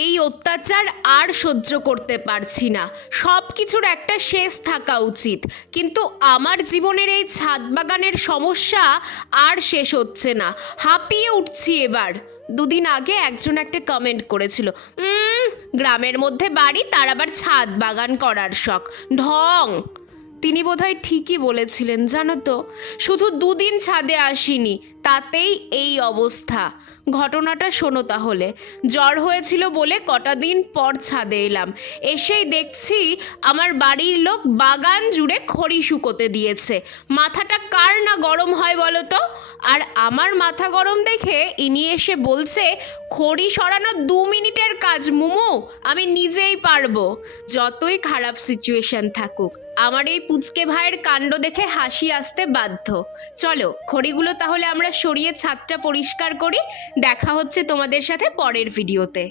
এই অত্যাচার আর সহ্য করতে পারছি না। সব কিছুর একটা শেষ থাকা উচিত, কিন্তু আমার জীবনের এই ছাদ বাগানের সমস্যা আর শেষ হচ্ছে না। হাঁপিয়ে উঠছি এবার। দুদিন আগে একজন একটা কমেন্ট করেছিল, গ্রামের মধ্যে বাড়ি, তার আবার ছাদ বাগান করার শখ, ঢং। তিনি বোধহয় ঠিকই বলেছিলেন, জানো তো। শুধু দুদিন ছাদে আসিনি, তাতেই এই অবস্থা। ঘটনাটা শোনো তাহলে। জ্বর হয়েছিল বলে কটা দিন পর ছাদে এলাম। এসেই দেখছি আমার বাড়ির লোক বাগান জুড়ে খড়ি শুকোতে দিয়েছে। মাথাটা কার না গরম হয় বলো তো। আর আমার মাথা গরম দেখে ইনি এসে বলছে, খড়ি সরানো 2 মিনিটের কাজ মুমু, আমি নিজেই পারবো। যতই খারাপ সিচুয়েশন থাকুক, আমার এই পুচকে ভাইয়ের কাণ্ড দেখে হাসি আসতে বাধ্য। চলো খড়িগুলো তাহলে আমরা সরিয়ে ছাদটা পরিষ্কার করি। দেখা হচ্ছে তোমাদের সাথে পরের ভিডিওতে।